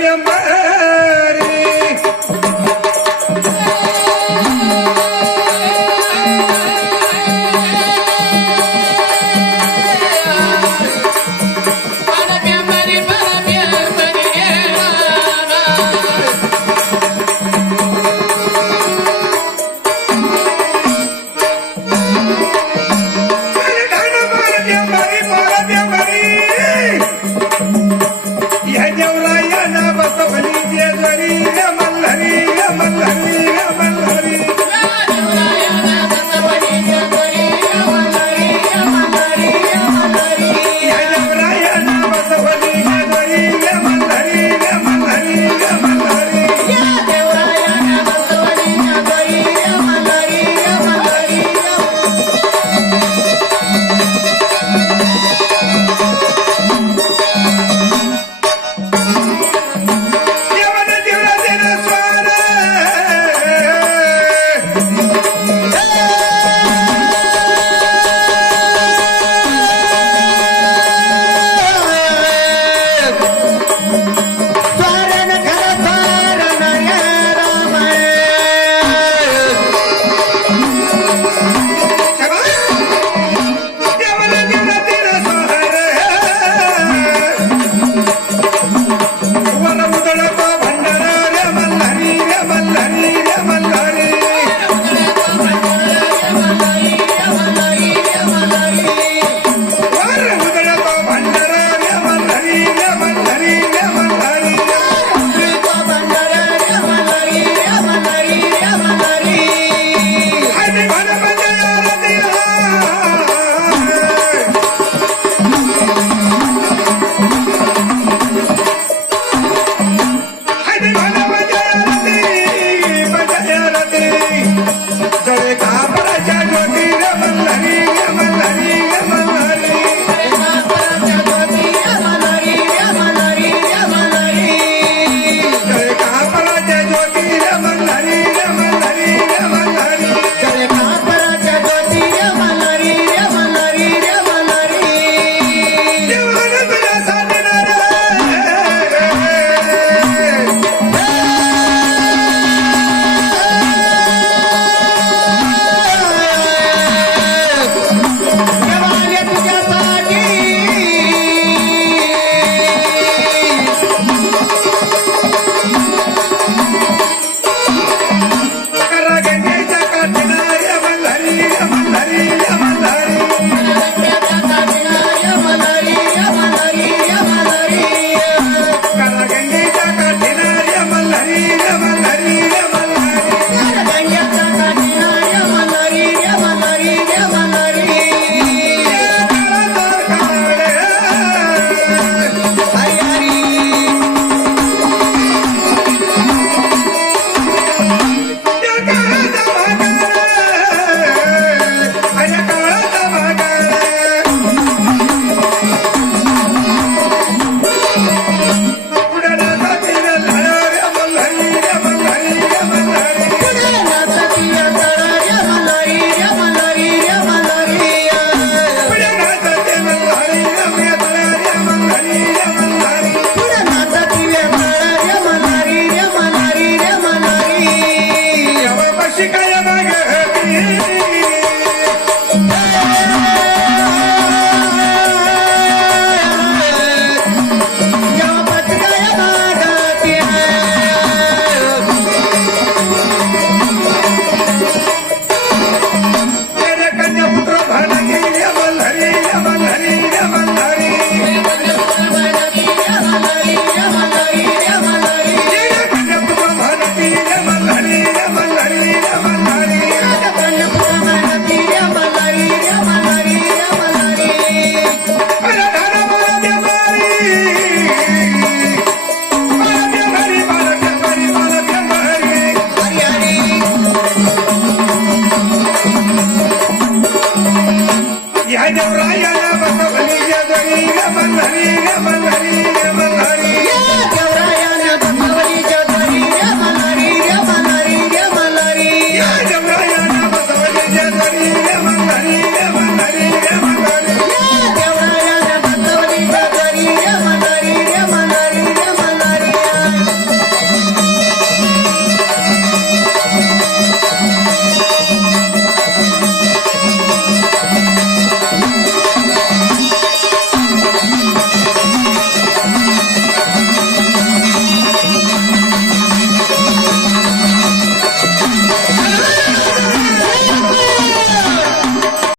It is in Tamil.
Yeah.